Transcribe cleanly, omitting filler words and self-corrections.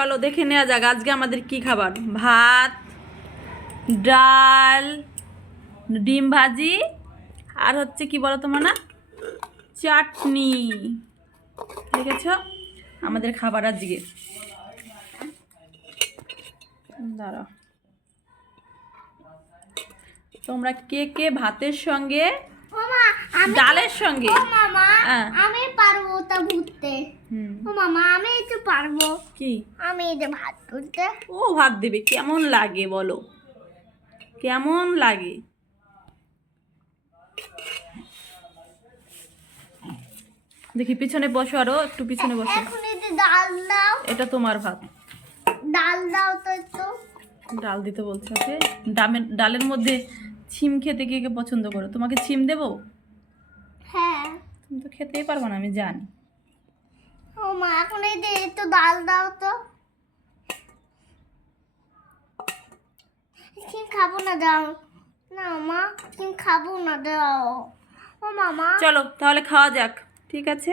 চলো দেখে নেওয়া যাক আজকে আমাদের কি খাবার। ভাত, ডাল, ডিম ভাজি আর হচ্ছে কি বলো তোমার না, চাটনি। দেখেছ আমাদের খাবার আজকে। দাঁড়াও, তোমরা কে কে ভাতের সঙ্গে ডালের সঙ্গে? আমি পারবো তা ঘুরতে। ও মামা আমি তো পারবো। কি আমি এই যে ভাত করতে। ও ভাত দেবে, কেমন লাগে বলো, কেমন লাগে? দেখি পিছনে বসো, আরো একটু পিছনে বসো। এখন এই যে ডাল দাও। এটা তোমার ভাত। ডাল দাও তো একটু। ডাল দিতে বলছে ওকে। ডালের মধ্যে ছিম খেতে কে কে পছন্দ করো? তোমাকে ছিম দেবো? হ্যাঁ। তুমি তো খেতেই পারবো না, আমি জানি। ও মা এখন এই যে একটু ডাল দাও তো। কি খাবো না দাও না মা, কি খাবো না দাও। ও মামা চলো তাহলে খাওয়া যাক, ঠিক আছে।